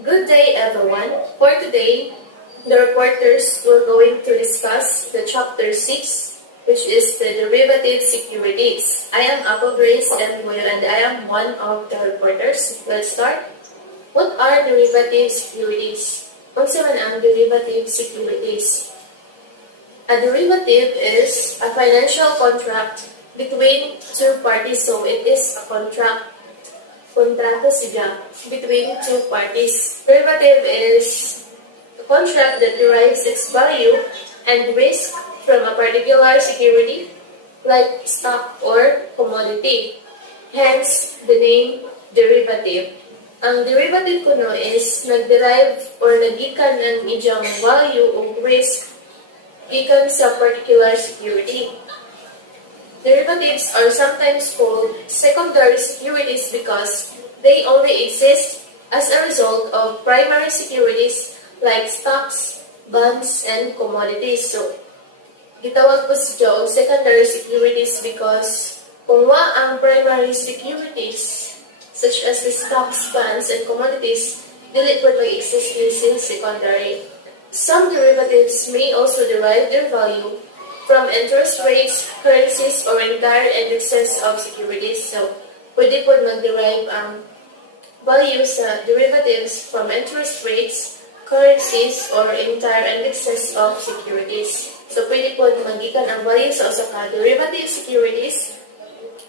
Good day, everyone. For today, the reporters were going to discuss the chapter 6, which is the derivative securities. I am Apple Grace and I am one of the reporters. Let's start. What are derivative securities? Unsa man ang derivative securities? A derivative is a financial contract between two parties, so it is a kontrato siya between two parties. Derivative is a contract that derives its value and risk from a particular security like stock or commodity. Hence, the name derivative. Ang derivative kuno is nag-derive or nagikan ang iyang value o risk gikan sa particular security. Derivatives are sometimes called secondary securities because they only exist as a result of primary securities like stocks, bonds, and commodities. So, gitawag po siya og secondary securities because kung wa ang primary securities such as the stocks, bonds, and commodities, dili po mag-exist using secondary. Some derivatives may also derive their value from interest rates, currencies, or entire indexes of securities. So, pwede po mag-derive ang value sa derivatives from interest rates, currencies, or entire indexes of securities. So, pwede po magikan ang value sa usa ka derivative securities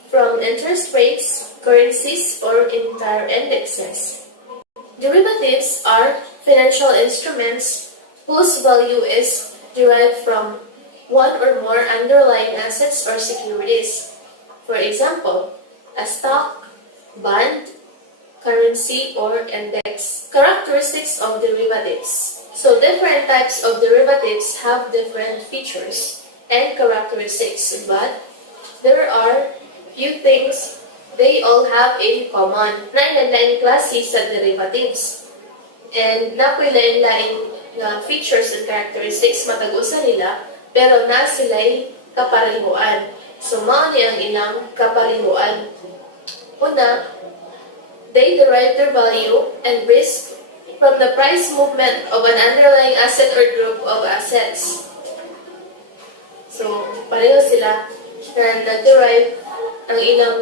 from interest rates, currencies, or entire indexes. Derivatives are financial instruments whose value is derived from one or more underlying assets or securities. For example, a stock, bond, currency, or index. Characteristics of derivatives. So different types of derivatives have different features and characteristics, but there are few things they all have in common. Lain-lain klase sa derivatives. And napilain-lain na features and characteristics matag-usa nila, pero na sila'y kaparihuan. So, mao ni ang ilang kaparihuan. Una, they derive their value and risk from the price movement of an underlying asset or group of assets. So, pareho sila na nag-derive ang ilang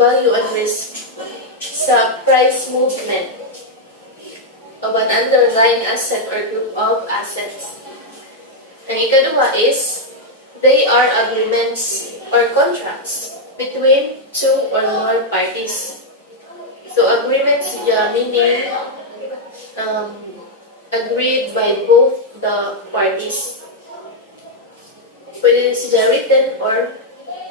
value and risk sa price movement of an underlying asset or group of assets. Ang ikaduha is, they are agreements or contracts between two or more parties. So, agreements meaning agreed by both the parties. Pwede din siya written or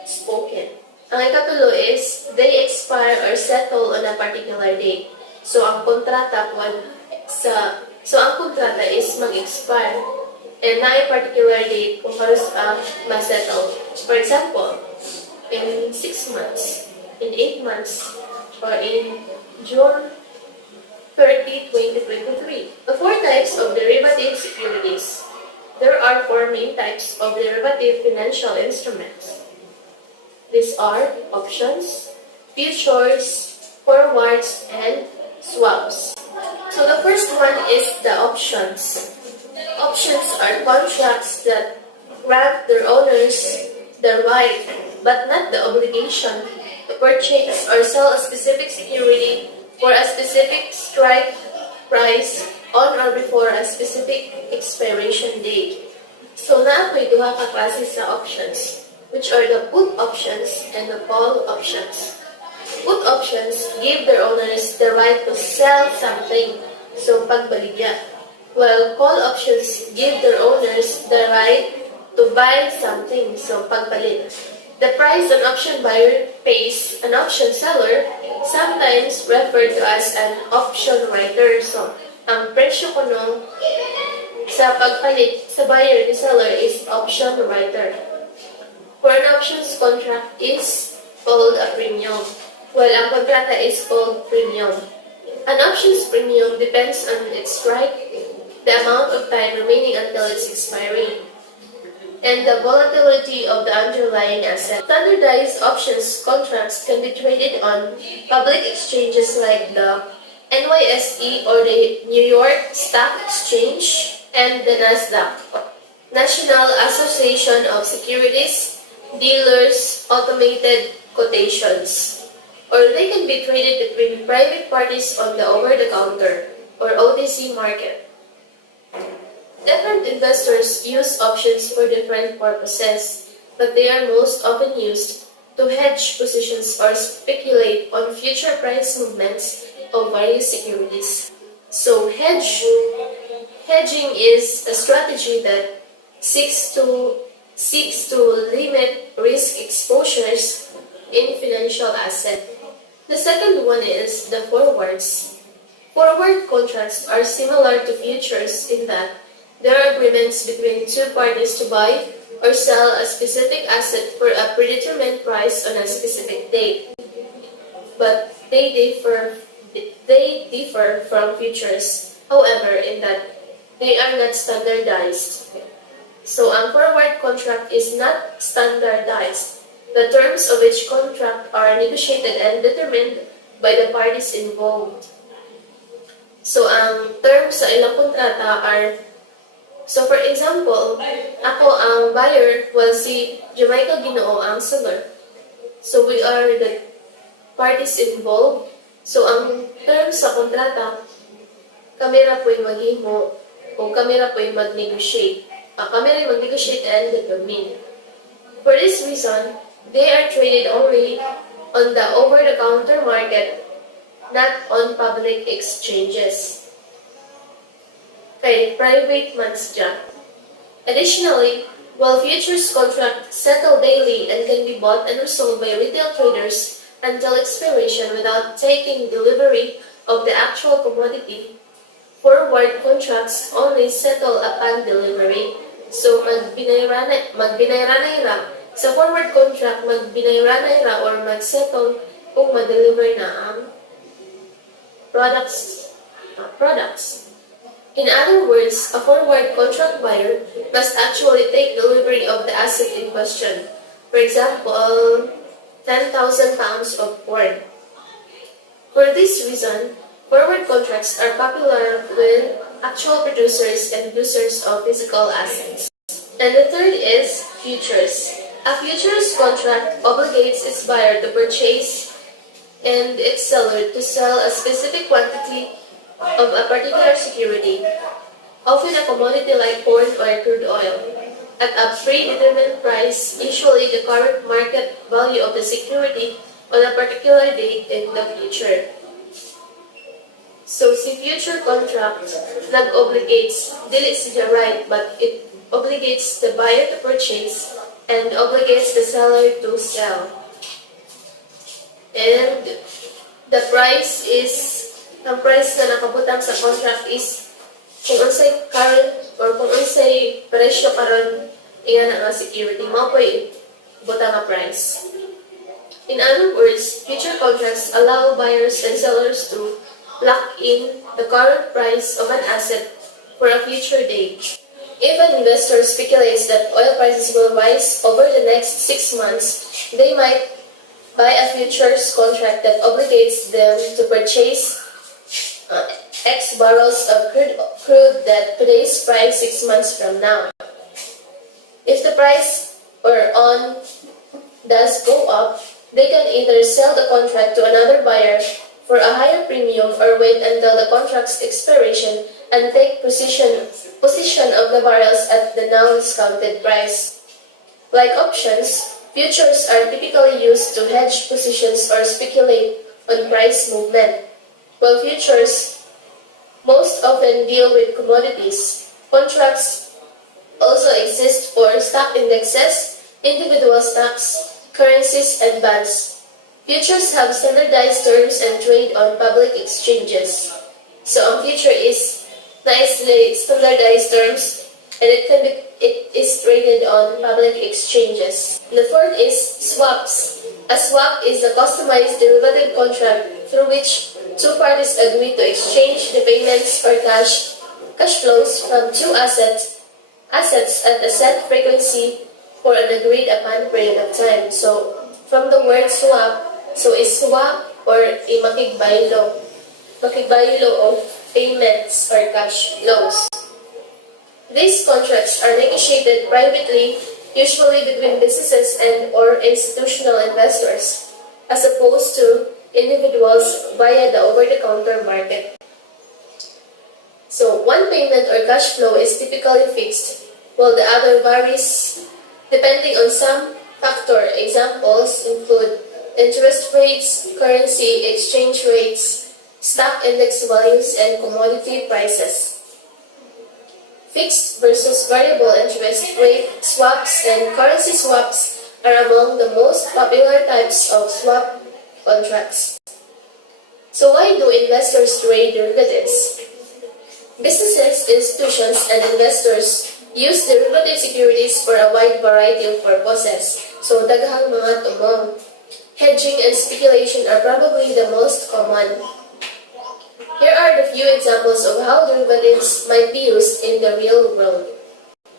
spoken. Ang ikatulo is, they expire or settle on a particular date. So, ang kontrata is mag-expire. And na a particular date kung paano ma-settle. For example, in 6 months, in 8 months, or in June 30, 2023. The 4 types of derivative securities. There are 4 main types of derivative financial instruments. These are options, futures, forwards, and swaps. So the first one is the options. Options are contracts that grant their owners the right, but not the obligation, to purchase or sell a specific security for a specific strike price on or before a specific expiration date. So naapoy duha ka klase sa options, which are the put options and the call options. Put options give their owners the right to sell something, so pagbaligya. While call options give their owners the right to buy something, so pagpalit. The price an option buyer pays an option seller, sometimes referred to as an option writer. So, ang presyo kuno sa pagpalit sa buyer ni seller is option writer. For an options contract is called a premium, while ang kontrata is called premium. An options premium depends on its strike, the amount of time remaining until its expiry, and the volatility of the underlying asset. Standardized options contracts can be traded on public exchanges like the NYSE or the New York Stock Exchange, and the NASDAQ, National Association of Securities Dealers Automated Quotations. Or they can be traded between private parties on the over-the-counter or OTC market. Different investors use options for different purposes, but they are most often used to hedge positions or speculate on future price movements of various securities. So hedging is a strategy that seeks to limit risk exposures in financial assets. The second one is the forwards. Forward contracts are similar to futures in that there are agreements between two parties to buy or sell a specific asset for a predetermined price on a specific date. But they differ from futures, however, in that they are not standardized. So a forward contract is not standardized. The terms of each contract are negotiated and determined by the parties involved. So ang terms sa ilang kontrata are, so for example, ako ang buyer while si Jamaica Ginoo ang seller. So we are the parties involved. So ang terms sa kontrata, kami ra po'y maghimo o kami ra po'y mag-negotiate. Kami ra mag-negotiate and determine. For this reason, they are traded only on the over-the-counter market, not on public exchanges. Kay private man siya. Additionally, while futures contracts settle daily and can be bought and sold by retail traders until expiration without taking delivery of the actual commodity, forward contracts only settle upon delivery. So magbinayranay ra sa forward contract, magbinayranay ra or mag-settle kung ma-deliver na ang products. In other words, a forward contract buyer must actually take delivery of the asset in question. For example, 10,000 pounds of corn. For this reason, forward contracts are popular with actual producers and users of physical assets. And the third is futures. A futures contract obligates its buyer to purchase and its seller to sell a specific quantity of a particular security, often a commodity like corn or crude oil, at a predetermined price, usually the current market value of the security on a particular date in the future. So, si future contract nag-obligates, dili siya right, but it obligates the buyer to purchase and obligates the seller to sell. And the price is, ang price na nakabutang sa contract is kung unsay current or kung unsay presyo karon iyan nga security mo po'y butang nga price. In other words, future contracts allow buyers and sellers to lock in the current price of an asset for a future date. If an investor speculates that oil prices will rise over the next 6 months, they might buy a futures contract that obligates them to purchase X barrels of crude at today's price 6 months from now. If the price or on does go up, they can either sell the contract to another buyer for a higher premium or wait until the contract's expiration and take position of the barrels at the now discounted price. Like options, futures are typically used to hedge positions or speculate on price movement, while futures most often deal with commodities. Contracts also exist for stock indexes, individual stocks, currencies, and bonds. Futures have standardized terms and trade on public exchanges. So, ang future is nicely standardized terms and it is traded on public exchanges. The fourth is swaps. A swap is a customized derivative contract through which two parties agree to exchange the payments or cash flows from two assets at a set frequency for an agreed upon period of time. So, from the word swap, so is swap or imakigbaylo. makigbaylo of payments or cash flows. These contracts are negotiated privately, usually between businesses and or institutional investors, as opposed to individuals via the over-the-counter market. So one payment or cash flow is typically fixed, while the other varies depending on some factor. Examples include interest rates, currency exchange rates, stock index values, and commodity prices. Fixed versus variable interest rate swaps and currency swaps are among the most popular types of swap contracts. So why do investors trade derivatives? Businesses, institutions, and investors use derivative securities for a wide variety of purposes. So daghang mga tumong. Hedging and speculation are probably the most common. Here are the few examples of how derivatives might be used in the real world.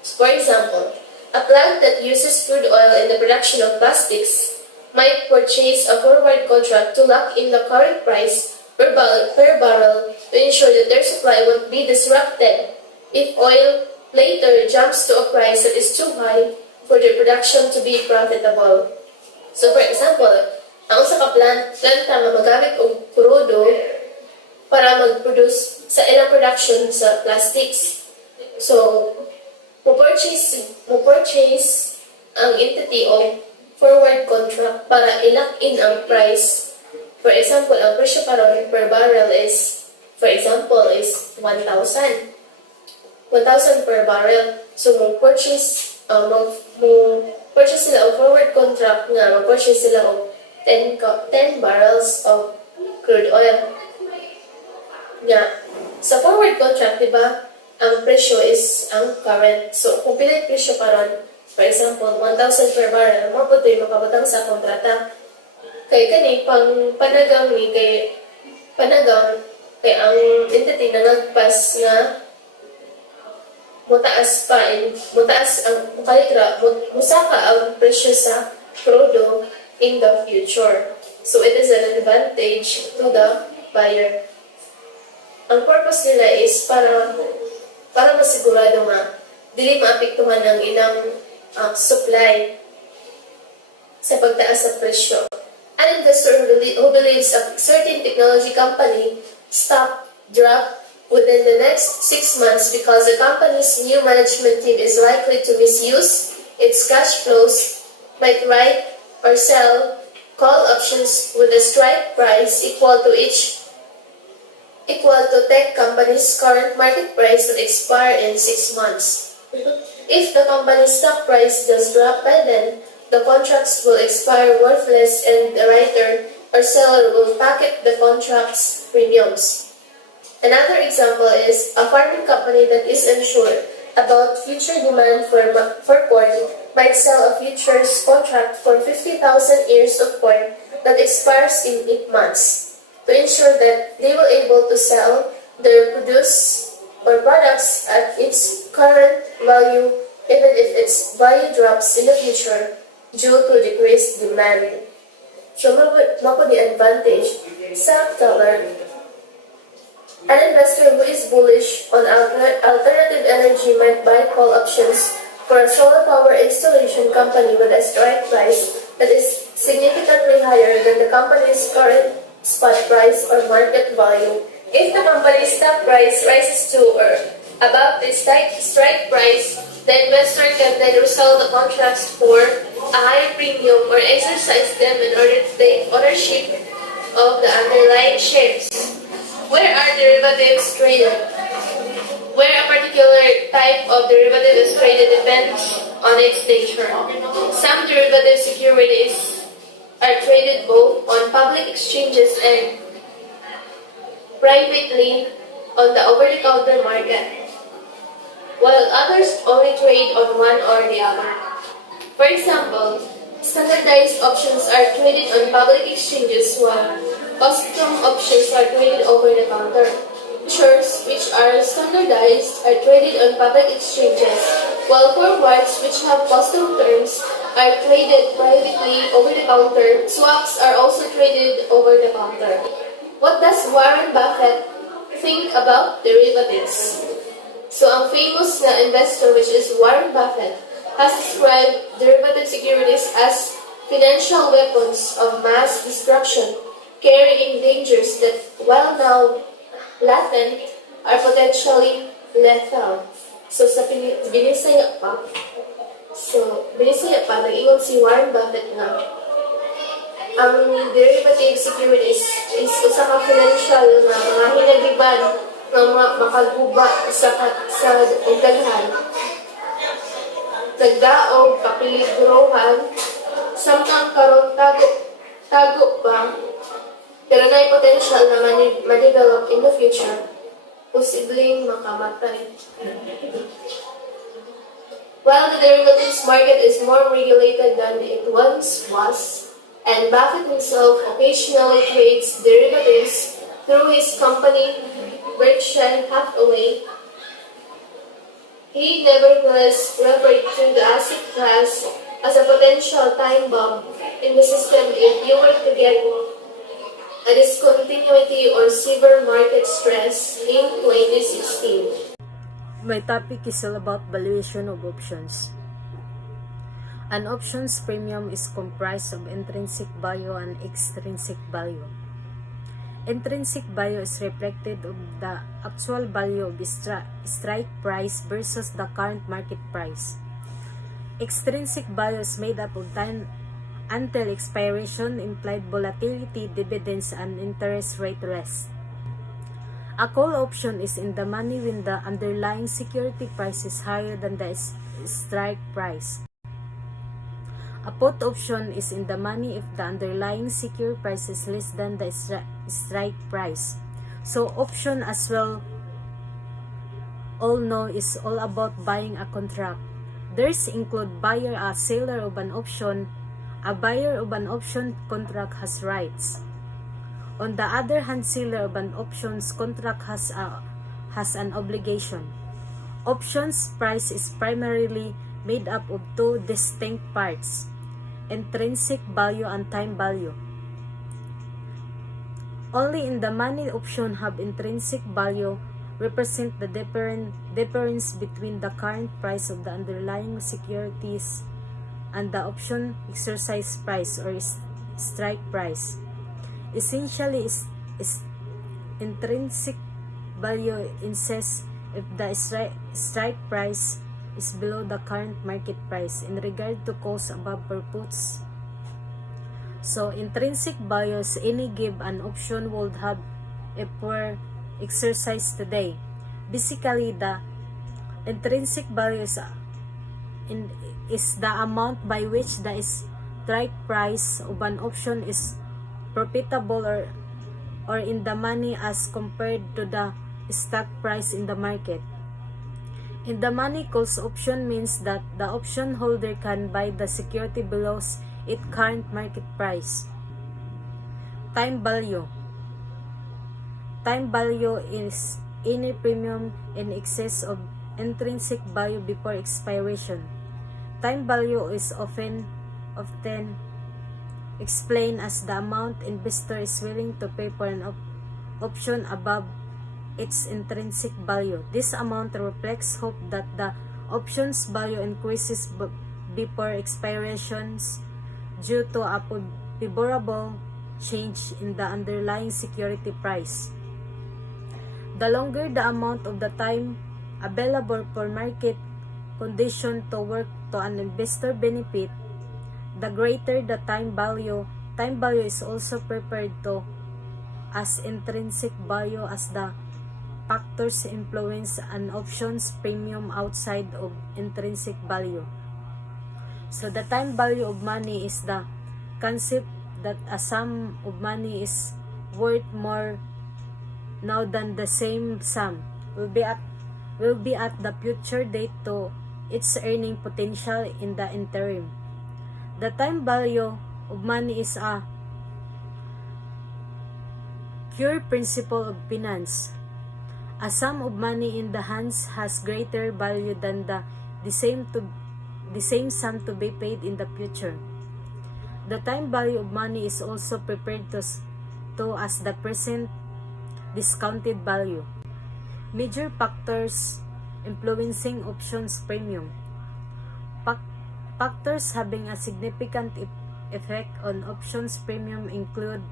For example, a plant that uses crude oil in the production of plastics might purchase a forward contract to lock in the current price per barrel to ensure that their supply won't be disrupted if oil later jumps to a price that is too high for the production to be profitable. So for example, ang usa ka planta nga magamit og krudo para mag-produce sa ilang production sa plastics. So, mo-purchase ang entity of forward contract para i-lock in ang price. For example, ang presyo karon per barrel is, for example, is 1,000. 1,000 per barrel. So, mo-purchase sila of forward contract nga, mo-purchase sila of 10 barrels of crude oil. Nga, sa forward contract, di ba, ang presyo is ang current. So, kung pilit presyo karon, for example, 1,000 per barrel, maputoy makabutang sa kontrata. Kay kani, pang panagang ni, kay ang entity na nagpas nga mutaas ang kalikra, musaka ang presyo sa crudo in the future. So, it is an advantage to the buyer. Ang purpose nila is para masigurado nga dili maapektuhan ang ilang supply sa pagtaas sa presyo. An investor who believes a certain technology company stock drop within the next 6 months because the company's new management team is likely to misuse its cash flows might write or sell call options with a strike price equal to tech company's current market price that expire in 6 months. If the company's stock price does drop by then, the contracts will expire worthless and the writer or seller will pocket the contract's premiums. Another example is a farming company that is unsure about future demand for corn might sell a futures contract for 50,000 ears of corn that expires in 8 months. To ensure that they will able to sell their produce or products at its current value even if its value drops in the future due to decreased demand. So, mako the advantage sa seller. An investor who is bullish on alternative energy might buy call options for a solar power installation company with a strike price that is significantly higher than the company's current spot price or market value. If the company's stock price rises to or above the strike price, the investor can then resell the contracts for a higher premium or exercise them in order to take ownership of the underlying shares. Where are derivatives traded? Where a particular type of derivative is traded depends on its nature. Some derivative securities are traded both on public exchanges and privately on the over-the-counter market, while others only trade on one or the other. For example, standardized options are traded on public exchanges while custom options are traded over the counter. Futures, which are standardized, are traded on public exchanges, while forwards, which have custom terms, are traded privately over the counter. Swaps are also traded over the counter. What does Warren Buffett think about derivatives? So, ang famous na investor, which is Warren Buffett, has described derivative securities as financial weapons of mass destruction, carrying dangers that, while now latent, are potentially lethal. So, sa binisaya pa, nag-ingon si Warren Buffett na ang derivative securities is usa ka financial na mga hinagiban nga makaguba sa daghan, nagdaog, kapiligrohan, samtang karon tago pa, pero na potential na ma-develop in the future, posibleng makamatay. While the derivatives market is more regulated than it once was, and Buffett himself occasionally trades derivatives through his company, Berkshire Hathaway, he nevertheless referred to the asset class as a potential time bomb in the system if you were to get a discontinuity or severe market stress in 2016. My topic is all about valuation of options. An options premium is comprised of intrinsic value and extrinsic value. Intrinsic value is reflected of the actual value of the strike price versus the current market price. Extrinsic value is made up of time until expiration, implied volatility, dividends, and interest rate risk. A call option is in the money when the underlying security price is higher than the strike price. A put option is in the money if the underlying security price is less than the strike price. So option, as well all know, is all about buying a contract. These include buyer, a seller of an option. A buyer of an option contract has rights. On the other hand, seller of an options contract has an obligation. Options price is primarily made up of two distinct parts: intrinsic value and time value. Only in the money option have intrinsic value represent the difference between the current price of the underlying securities and the option exercise price or strike price. Essentially, intrinsic value insists if the strike price is below the current market price in regard to cost above per puts. So, intrinsic values any give an option would have if were exercised today. Basically, the intrinsic value is the amount by which the strike price of an option is profitable or in the money as compared to the stock price in the market. In the money, calls option means that the option holder can buy the security below its current market price. Time value. Time value is any premium in excess of intrinsic value before expiration. Time value is often explained as the amount investor is willing to pay for an option above its intrinsic value. This amount reflects hope that the option's value increases before expirations due to a favorable change in the underlying security price. The longer the amount of the time available for market condition to work to an investor benefit, the greater the time value. Time value is also referred to as intrinsic value as the factors influence an option's premium outside of intrinsic value. So the time value of money is the concept that a sum of money is worth more now than the same sum will be at the future date to its earning potential in the interim. The time value of money is a pure principle of finance. A sum of money in the hands has greater value than the same sum to be paid in the future. The time value of money is also prepared to to as the present discounted value. Major factors influencing options premium. Factors having a significant effect on options premium include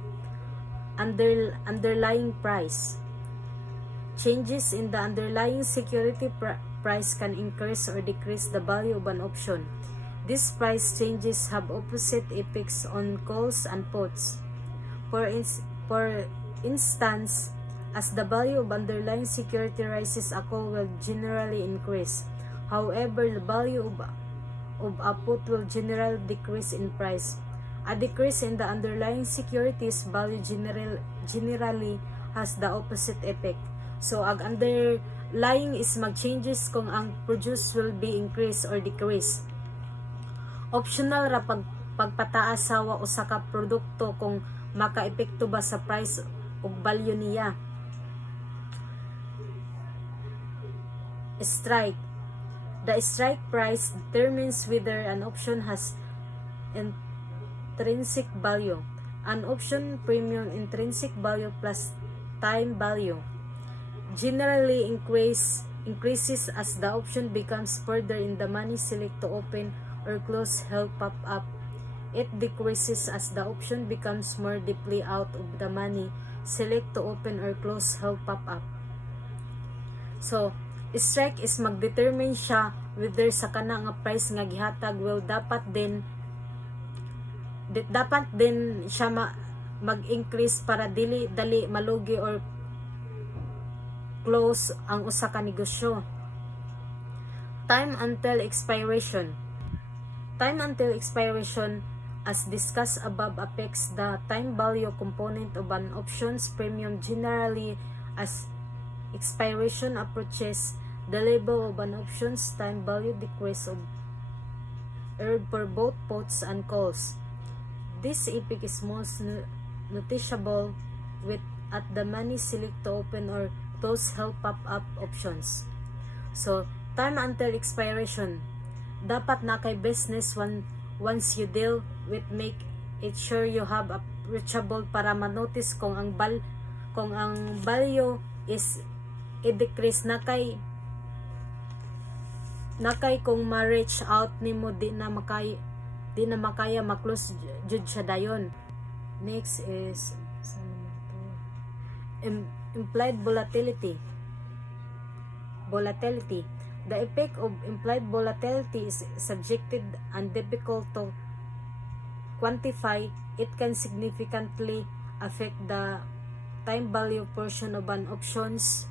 underlying price. Changes in the underlying security price can increase or decrease the value of an option. These price changes have opposite effects on calls and puts. For instance, as the value of underlying security rises, a call will generally increase. However, the value of a put will generally decrease in price. A decrease in the underlying securities value generally has the opposite effect. So, ang underlying is mag-changes kung ang produce will be increase or decrease. Optional ra pagpataas sa usa ka produkto kung maka-epekto ba sa price ug value niya. Strike. The strike price determines whether an option has intrinsic value. An option premium intrinsic value plus time value generally increases as the option becomes further in the money select to open or close held pop up. It decreases as the option becomes more deeply out of the money select to open or close held pop up. So, strike is magdetermine siya whether sa kana nga price nga gihatag will dapat din siya mag-increase para dali malugi or close ang usa ka negosyo. Time until expiration. Time until expiration, as discussed above, affects the time value component of an options premium. Generally, as expiration approaches, the level of an options time value decrease earned for both puts and calls. This effect is most noticeable with at the money select to open or close held pop-up options. So, time until expiration. Dapat na kay business once you deal with, make it sure you have a reachable para manotice kung ang value is i-decrease na kay kung ma-reach out nimo di na makaya ma-close jud siya dayon. Next is implied volatility. The effect of implied volatility is subjective and difficult to quantify. It can significantly affect the time value portion of an options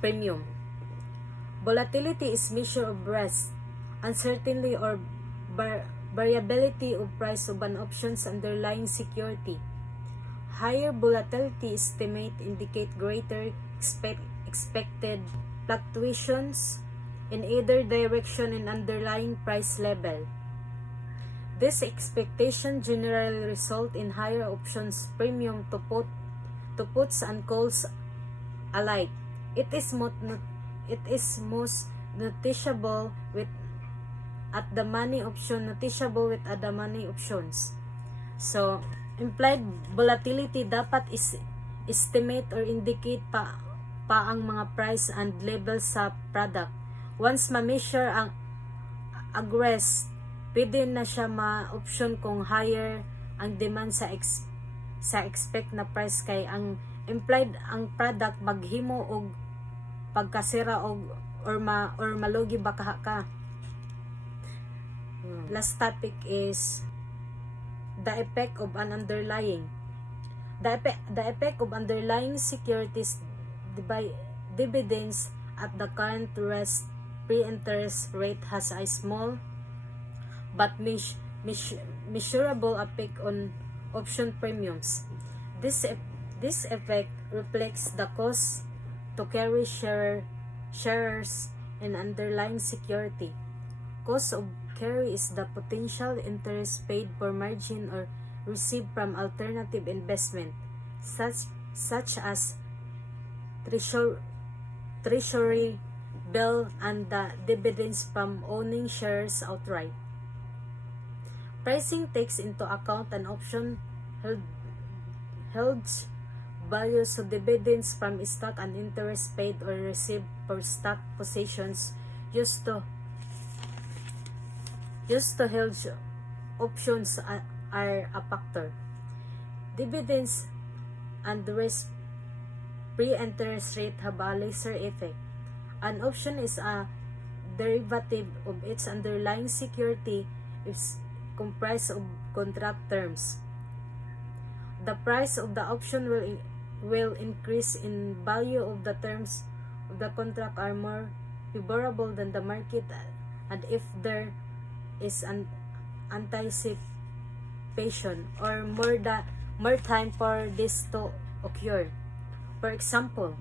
premium. Volatility is measure of risk, uncertainty or variability of price of an option's underlying security. Higher volatility estimate indicate greater expected fluctuations in either direction in underlying price level. This expectation generally result in higher options premium to puts and calls alike. It is most noticeable with at the money options. So, implied volatility dapat is estimate or indicate pa ang mga price and level sa product. Once ma-measure ang aggress, pwede na siya ma-option kung higher ang demand sa expect na price kay ang implied ang product maghimo og pagkasira or malugi ba ka. Last topic is the effect of an underlying. The effect of underlying securities dividends at the current pre-interest rate has a small but measurable effect on option premiums. This effect reflects the cost to carry shares in underlying security. Cost of carry is the potential interest paid for margin or received from alternative investment, such as treasury bill and the dividends from owning shares outright. Pricing takes into account an option held value, so dividends from stock and interest paid or received for stock positions used to hedge options are a factor. Dividends and risk pre-interest rate have a lesser effect. An option is a derivative of its underlying security is comprised of contract terms. The price of the option will increase in value of the terms of the contract are more favorable than the market, and if there is an anticipation or more time for this to occur. For example,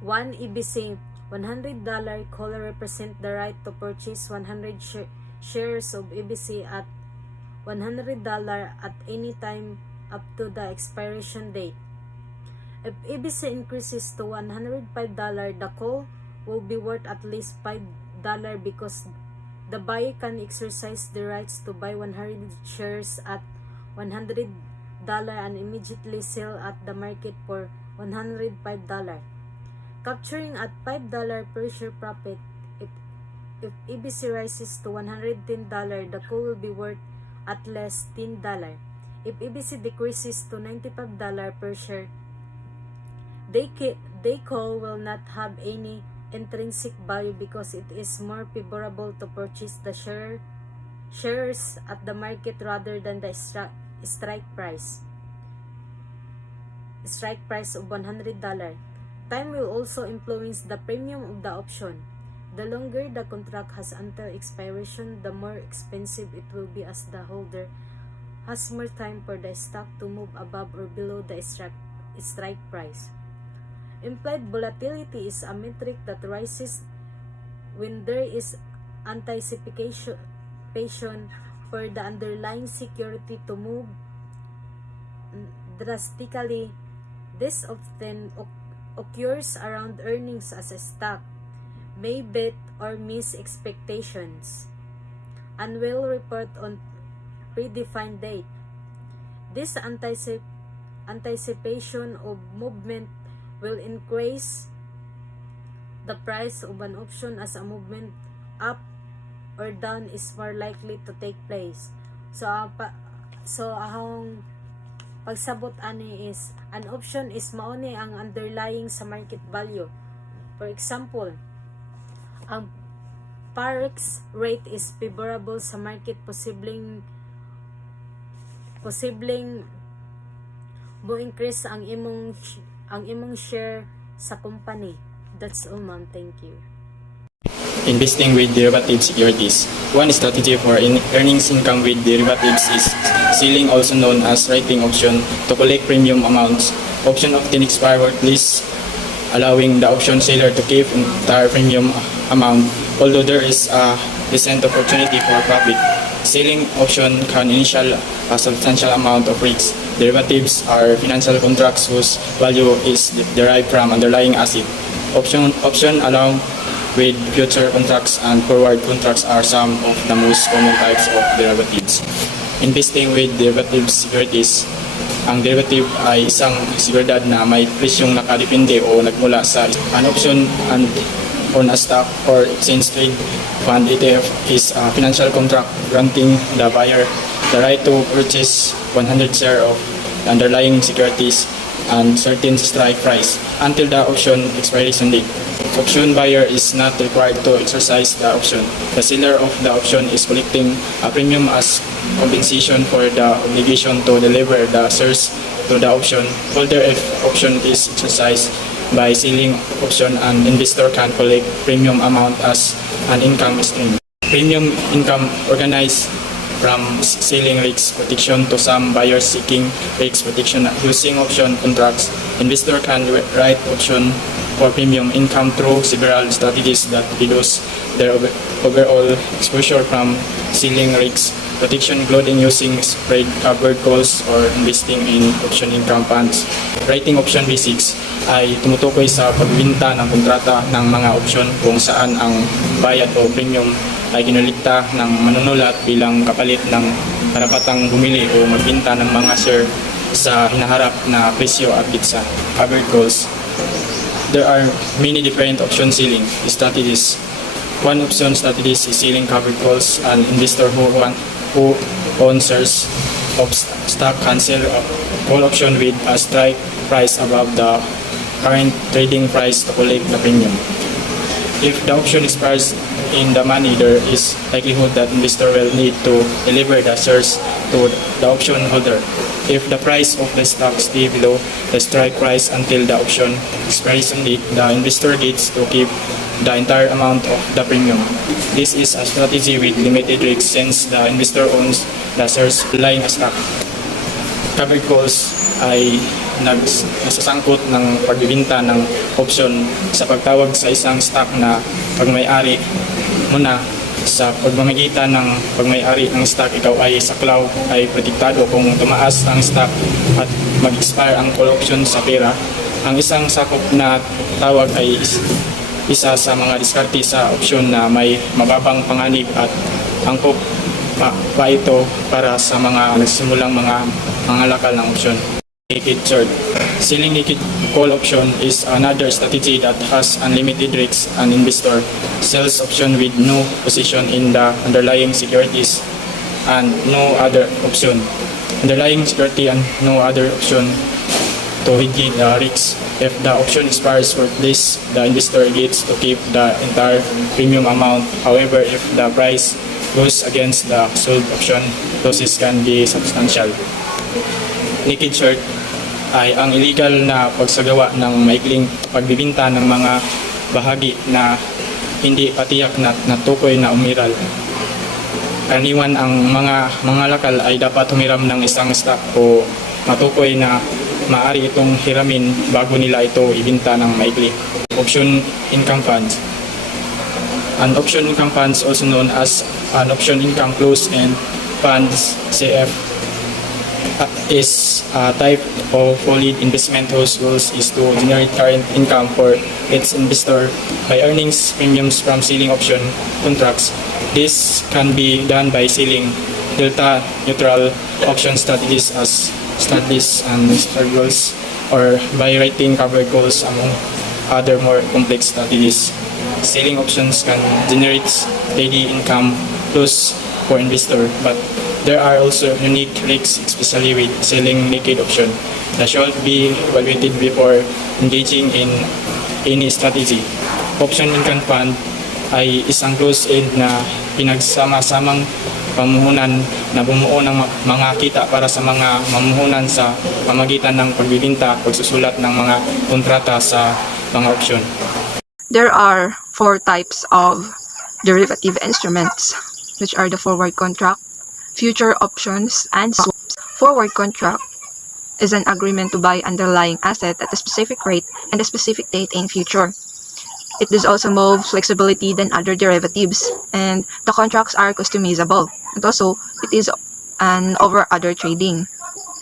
one EBC $100 call represent the right to purchase 100 shares of EBC at $100 at any time up to the expiration date. If EBC increases to $105, the call will be worth at least $5 because the buyer can exercise the rights to buy 100 shares at $100 and immediately sell at the market for $105. Capturing at $5 per share profit, if EBC rises to $110, the call will be worth at least $10. If EBC decreases to $95 per share, they call will not have any intrinsic value because it is more favorable to purchase the shares at the market rather than the strike price of $100. Time will also influence the premium of the option. The longer the contract has until expiration, the more expensive it will be as the holder has more time for the stock to move above or below the strike price. Implied volatility is a metric that rises when there is anticipation for the underlying security to move drastically. This often occurs around earnings as a stock may beat or miss expectations and will report on predefined date. This anticipation of movement will increase the price of an option as a movement up or down is more likely to take place. So ahong pagsabot ani is an option is mauni ang underlying sa market value. For example, ang Forex rate is favorable sa market, posibleng mo increase ang imong share sa company. That's all, ma'am. Thank you. Investing with derivative securities. One strategy for earnings income with derivatives is selling, also known as writing option, to collect premium amounts. Option often expire worthless, allowing the option seller to keep entire premium amount, although there is a decent opportunity for profit. Selling option can initial a substantial amount of risk. Derivatives are financial contracts whose value is derived from underlying asset. Option along with future contracts and forward contracts are some of the most common types of derivatives. Investing with derivative securities. Ang derivative ay isang seguridad na may presyong nakadepende o nagmula sa an option and on a stock or exchange trade fund. ETF is a financial contract granting the buyer the right to purchase 100 shares of the underlying securities and certain strike price until the option expiration date. Option buyer is not required to exercise the option. The seller of the option is collecting a premium as compensation for the obligation to deliver the shares to the option holder. If option is exercised by selling option, an investor can collect premium amount as an income stream. Premium income organized from selling risk protection to some buyers seeking risk protection using option contracts. Investor can write option for premium income through several strategies that reduce their overall exposure from selling risk protection, including using spread covered calls or investing in option income funds. Writing option basics ay tumutukoy sa pagbinta ng kontrata ng mga option kung saan ang bayad o premium ay kinulikta ng manunulat bilang kapalit ng karapatang bumili o magbenta ng mga share sa hinaharap na presyo at sa covered calls. There are many different option selling strategies. One option strategy is selling covered calls. An investor who owns shares of stock can sell a call option with a strike price above the current trading price to collect the premium. If the option expires in the money, there is likelihood that investor will need to deliver the shares to the option holder. If the price of the stock stays below the strike price until the option expiration date, the investor gets to keep the entire amount of the premium. This is a strategy with limited risk since the investor owns the shares lying stock. Covered calls ay nasasangkot ng pagbibinta ng option sa pagtawag sa isang stock na pagmay-ari muna. Sa pagmamagitan ng pagmay-ari ng stock, ikaw ay saklaw ay protektado kung tumaas ang stock at mag-expire ang call option sa pera. Ang isang sakop na tawag ay isa sa mga diskarte sa option na may mababang panganib at angkop pa ito para sa mga nagsimulang mga lakal ng option. Naked short. Selling naked call option is another strategy that has unlimited risk. An investor sells option with no position in the underlying securities and no other option. Underlying security and no other option to mitigate the risk. If the option expires for this, the investor gets to keep the entire premium amount. However, if the price goes against the sold option, losses can be substantial. Naked short ay ang illegal na pagsagawa ng maikling pagbibinta ng mga bahagi na hindi patiyak na natukoy na umiral. Karaniwan ang mga lakal ay dapat humiram ng isang stock o matukoy na maaari itong hiramin bago nila ito ibinta ng maikli. Option income funds. An option income funds, also known as an option income closed-end funds (CF), is a type of solid investment whose goal is to generate current income for its investor by earning premiums from selling option contracts. This can be done by selling delta neutral option strategies as strategies and goals, or by writing covered calls, among other more complex strategies. Selling options can generate steady income plus for investor, but there are also unique risks, especially with selling naked option, that should be evaluated before engaging in any strategy. Option income fund ay isang closed-end na pinagsama-samang pamuhunan na bumuo ng mga kita para sa mga mamuhunan sa pamagitan ng pagbibinta, pagsusulat ng mga kontrata sa mga option. There are 4 types of derivative instruments, which are the forward contract, future options, and swaps. Forward contract is an agreement to buy underlying asset at a specific rate and a specific date in future. It is also more flexibility than other derivatives, and the contracts are customizable. And also, it is an over other trading,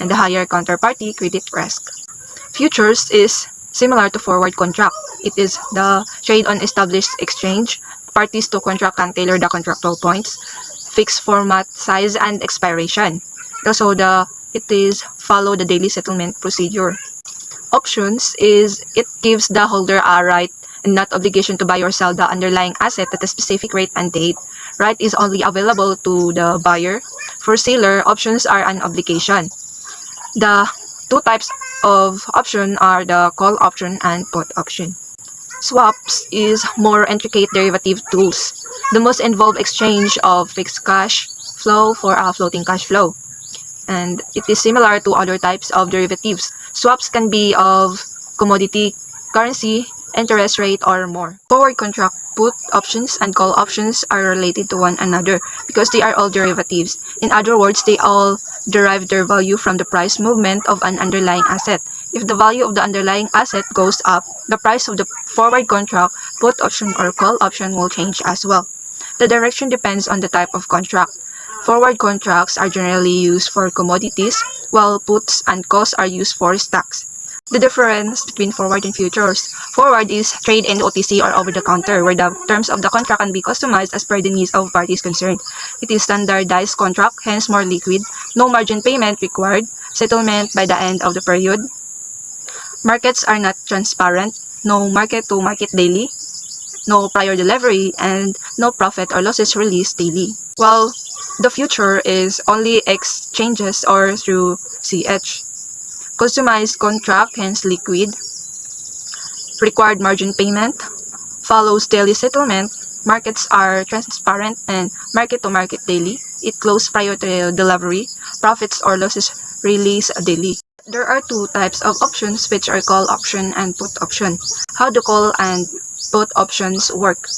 and the higher counterparty credit risk. Futures is similar to forward contract. It is the trade on established exchange. Parties to contract can tailor the contractual points, fixed format, size, and expiration. Also, it is follow the daily settlement procedure. Options is it gives the holder a right and not obligation to buy or sell the underlying asset at a specific rate and date. Right is only available to the buyer. For seller, options are an obligation. The 2 types of option are the call option and put option. Swaps is more intricate derivative tools. The most involved exchange of fixed cash flow for a floating cash flow. And it is similar to other types of derivatives. Swaps can be of commodity, currency, interest rate, or more. Forward contract, put options, and call options are related to one another because they are all derivatives. In other words, they all derive their value from the price movement of an underlying asset. If the value of the underlying asset goes up, the price of the forward contract, put option, or call option will change as well. The direction depends on the type of contract. Forward contracts are generally used for commodities, while puts and calls are used for stocks. The difference between forward and futures. Forward is trade in OTC or over-the-counter, where the terms of the contract can be customized as per the needs of parties concerned. It is standardized contract, hence more liquid, no margin payment required, settlement by the end of the period. Markets are not transparent, no market-to-market daily, no prior delivery, and no profit or losses released daily. While the future is only exchanges or through CH. Customized contract, hence liquid. Required margin payment. Follows daily settlement. Markets are transparent and market-to-market daily. It closes prior to delivery. Profits or losses released daily. There are two types of options which are call option and put option. How do call and put options work?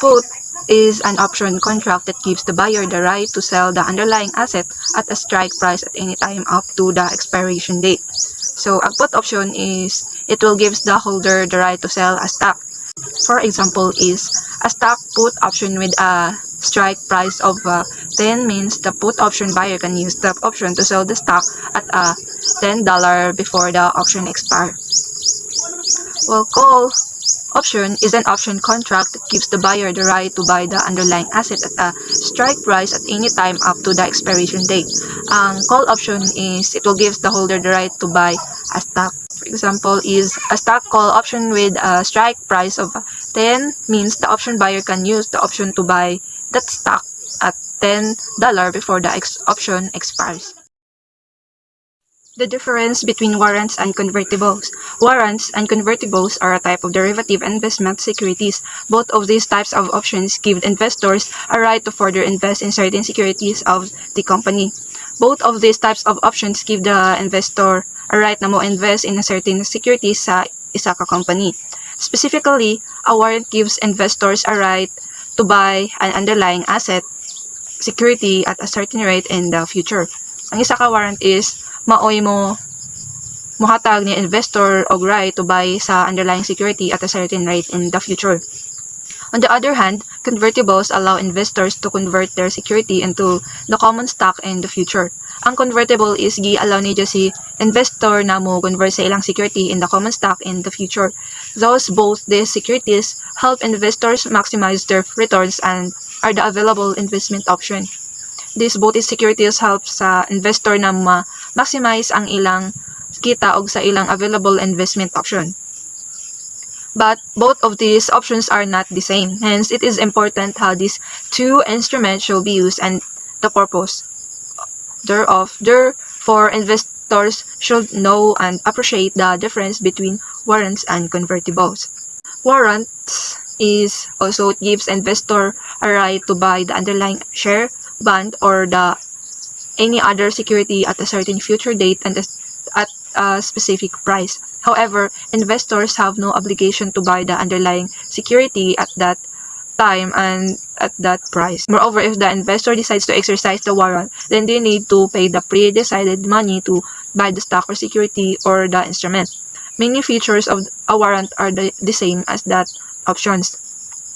Put is an option contract that gives the buyer the right to sell the underlying asset at a strike price at any time up to the expiration date. So a put option is it will give the holder the right to sell a stock. For example is a stock put option with a strike price of 10 means the put option buyer can use the option to sell the stock at $10 before the option expires. Well, call option is an option contract that gives the buyer the right to buy the underlying asset at a strike price at any time up to the expiration date. Call option is it will give the holder the right to buy a stock. For example is a stock call option with a strike price of 10 means the option buyer can use the option to buy that stock at $10 before the option expires. The difference between warrants and convertibles. Warrants and convertibles are a type of derivative investment securities. Both of these types of options give investors a right to further invest in certain securities of the company. Both of these types of options give the investor a right na mo invest in a certain securities sa isa ka company. Specifically, a warrant gives investors a right to buy an underlying asset, security at a certain rate in the future. Ang isa ka warrant is maoy mo muhatag ni investor og right to buy sa underlying security at a certain rate in the future. On the other hand, convertibles allow investors to convert their security into the common stock in the future. Ang convertible is gi-allow ni si investor na mo convert sa ilang security in the common stock in the future. Thus, both these securities help investors maximize their returns and are the available investment option. These both securities help sa investor na ma-maximize ang ilang kita og sa ilang available investment option. But both of these options are not the same. Hence, it is important how these two instruments should be used and the purpose thereof. Therefore, investors should know and appreciate the difference between warrants and convertibles. Warrants is also gives investor a right to buy the underlying share, bond, or the any other security at a certain future date and at a specific price. However, investors have no obligation to buy the underlying security at that time and at that price. Moreover, if the investor decides to exercise the warrant, then they need to pay the pre-decided money to buy the stock or security or the instrument. Many features of a warrant are the same as that options.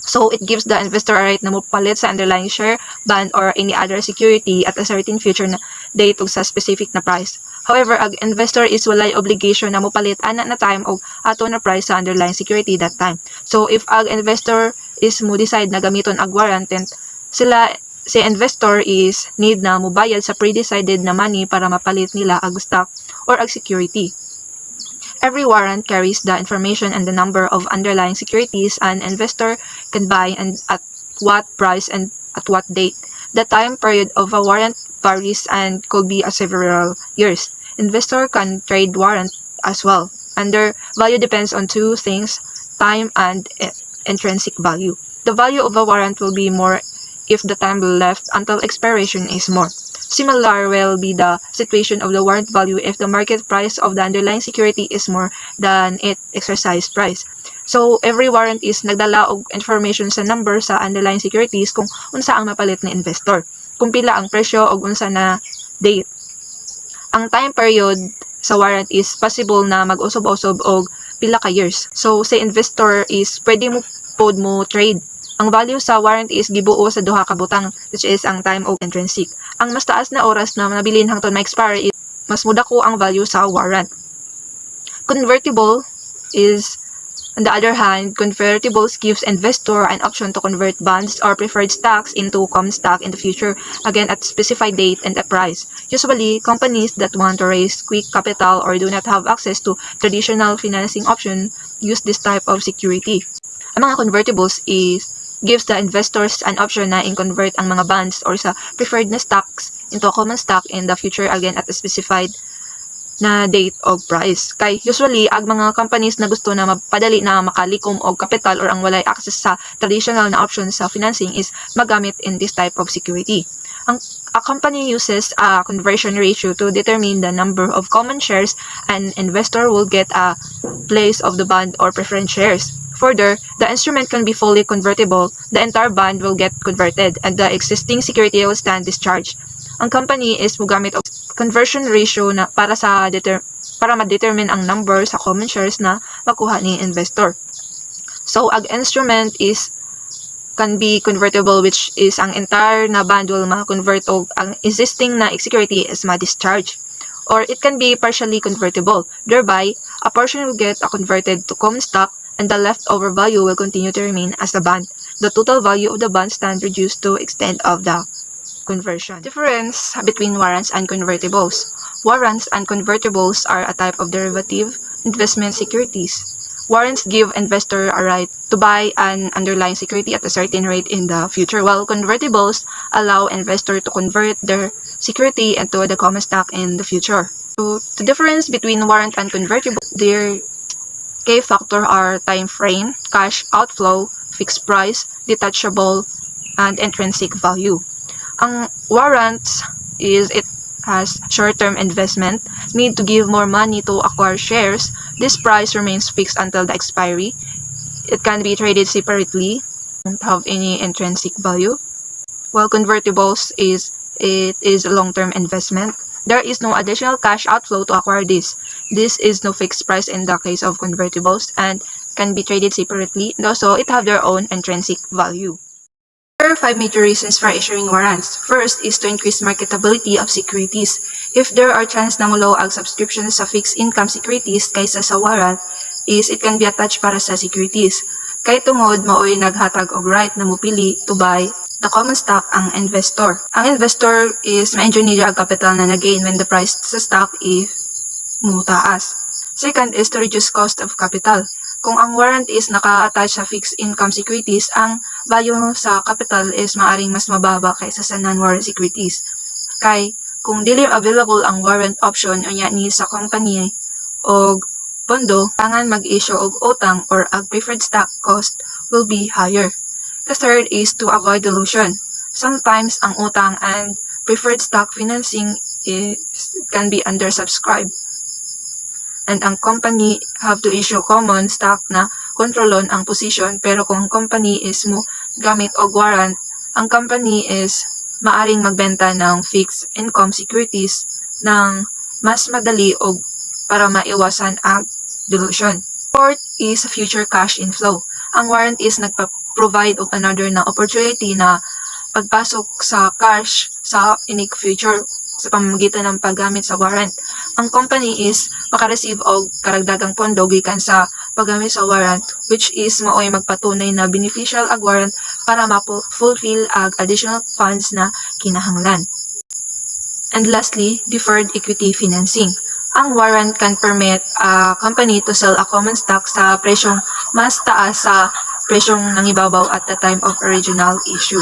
So, it gives the investor a right na mopalit sa underlying share, bond, or any other security at a certain future na date o sa specific na price. However, ang investor is walay obligation na mopalit ana na time o ato na price sa underlying security that time. So, if ang investor is mo decide na gamiton ang warrant, then si investor is need na mobayad sa pre-decided na money para mapalit nila ang stock or ang security. Every warrant carries the information and the number of underlying securities an investor can buy and at what price and at what date. The time period of a warrant varies and could be several years. Investor can trade warrant as well, and their value depends on two things, time and intrinsic value. The value of a warrant will be more if the time left until expiration is more. Similar will be the situation of the warrant value if the market price of the underlying security is more than its exercise price. So, every warrant is nagdala og information sa number sa underlying securities kung unsa ang mapalit ni investor, kung pila ang presyo og unsa na date. Ang time period sa warrant is possible na mag-usob-usob og pila ka years. So, sa investor is pwede mo pod mo trade. Ang value sa warrant is gibuo sa duha ka butang, which is ang time o intrinsic. Ang mas taas na oras na nabilin hangtod ma-expire is mas mudako ang value sa warrant. convertible is, on the other hand, convertibles gives investor an option to convert bonds or preferred stocks into common stock in the future, again at specified date and a price. Usually, companies that want to raise quick capital or do not have access to traditional financing option use this type of security. Ang mga convertibles gives the investors an option na in-convert ang mga bonds or sa preferred na stocks into a common stock in the future, again at a specified na date o price. Kay usually, ang mga companies na gusto na mapadali na makalikom og capital or ang walay access sa traditional na options sa financing is magamit in this type of security. A company uses a conversion ratio to determine the number of common shares an investor will get a place of the bond or preference shares. Further, the instrument can be fully convertible. The entire bond will get converted and the existing security will stand discharged. Ang company is mugamit og conversion ratio na para ma-determine ang number sa common shares na makuha ni investor. So, ang instrument can be convertible, which is ang entire na bond will ma-convert og ang existing na security is ma-discharge. Or it can be partially convertible. Thereby, a portion will get converted to common stock and the leftover value will continue to remain as the bond. The total value of the bond stands reduced to extent of the conversion. Difference between warrants and convertibles. Warrants and convertibles are a type of derivative investment securities. Warrants give investor a right to buy an underlying security at a certain rate in the future, while convertibles allow investor to convert their security into the common stock in the future. So, the difference between warrant and convertible, their key factor are time frame, cash outflow, fixed price, detachable, and intrinsic value. Ang warrants it has short-term investment, need to give more money to acquire shares. This price remains fixed until the expiry. It can be traded separately, don't have any intrinsic value. While convertibles is a long-term investment. There is no additional cash outflow to acquire this. This is no fixed price in the case of convertibles and can be traded separately. And also, it have their own intrinsic value. There are 5 major reasons for issuing warrants. First is to increase marketability of securities. If there are chance na mulo ang subscription sa fixed income securities kaysa sa warrant, it can be attached para sa securities. Kay tungod maoy naghatag og right na mupili to buy the common stock ang investor. Ang investor is ma-engineer ang capital na nag-gain when the price sa stock mutaas. Second is to reduce cost of capital. Kung ang warrant is naka-attach sa fixed income securities, ang value sa capital is maaring mas mababa kaysa sa non-warrant securities. Kay, kung dili available ang warrant option unya ni sa company og pondo, tangan mag-issue og utang or ang preferred stock cost will be higher. The third is to avoid dilution. Sometimes ang utang and preferred stock financing can be undersubscribed. And ang company have to issue common stock na kontrolon ang position, pero kung ang company is mo gamit og warrant, ang company is maaring magbenta ng fixed income securities ng mas madali og para maiwasan ang dilution. Fourth is future cash inflow. Ang warrant is nagpa-provide og another na opportunity na pagpasok sa cash sa unique future sa pamamagitan ng paggamit sa warrant. Ang company is makareceive og karagdagang pondo gikan sa paggamit sa warrant, which is maoy magpatunay na beneficial ag warrant para ma-fulfill ag additional funds na kinahanglan. And lastly, deferred equity financing. Ang warrant can permit a company to sell a common stock sa presyong mas taas sa presyong nangibabaw at the time of original issue.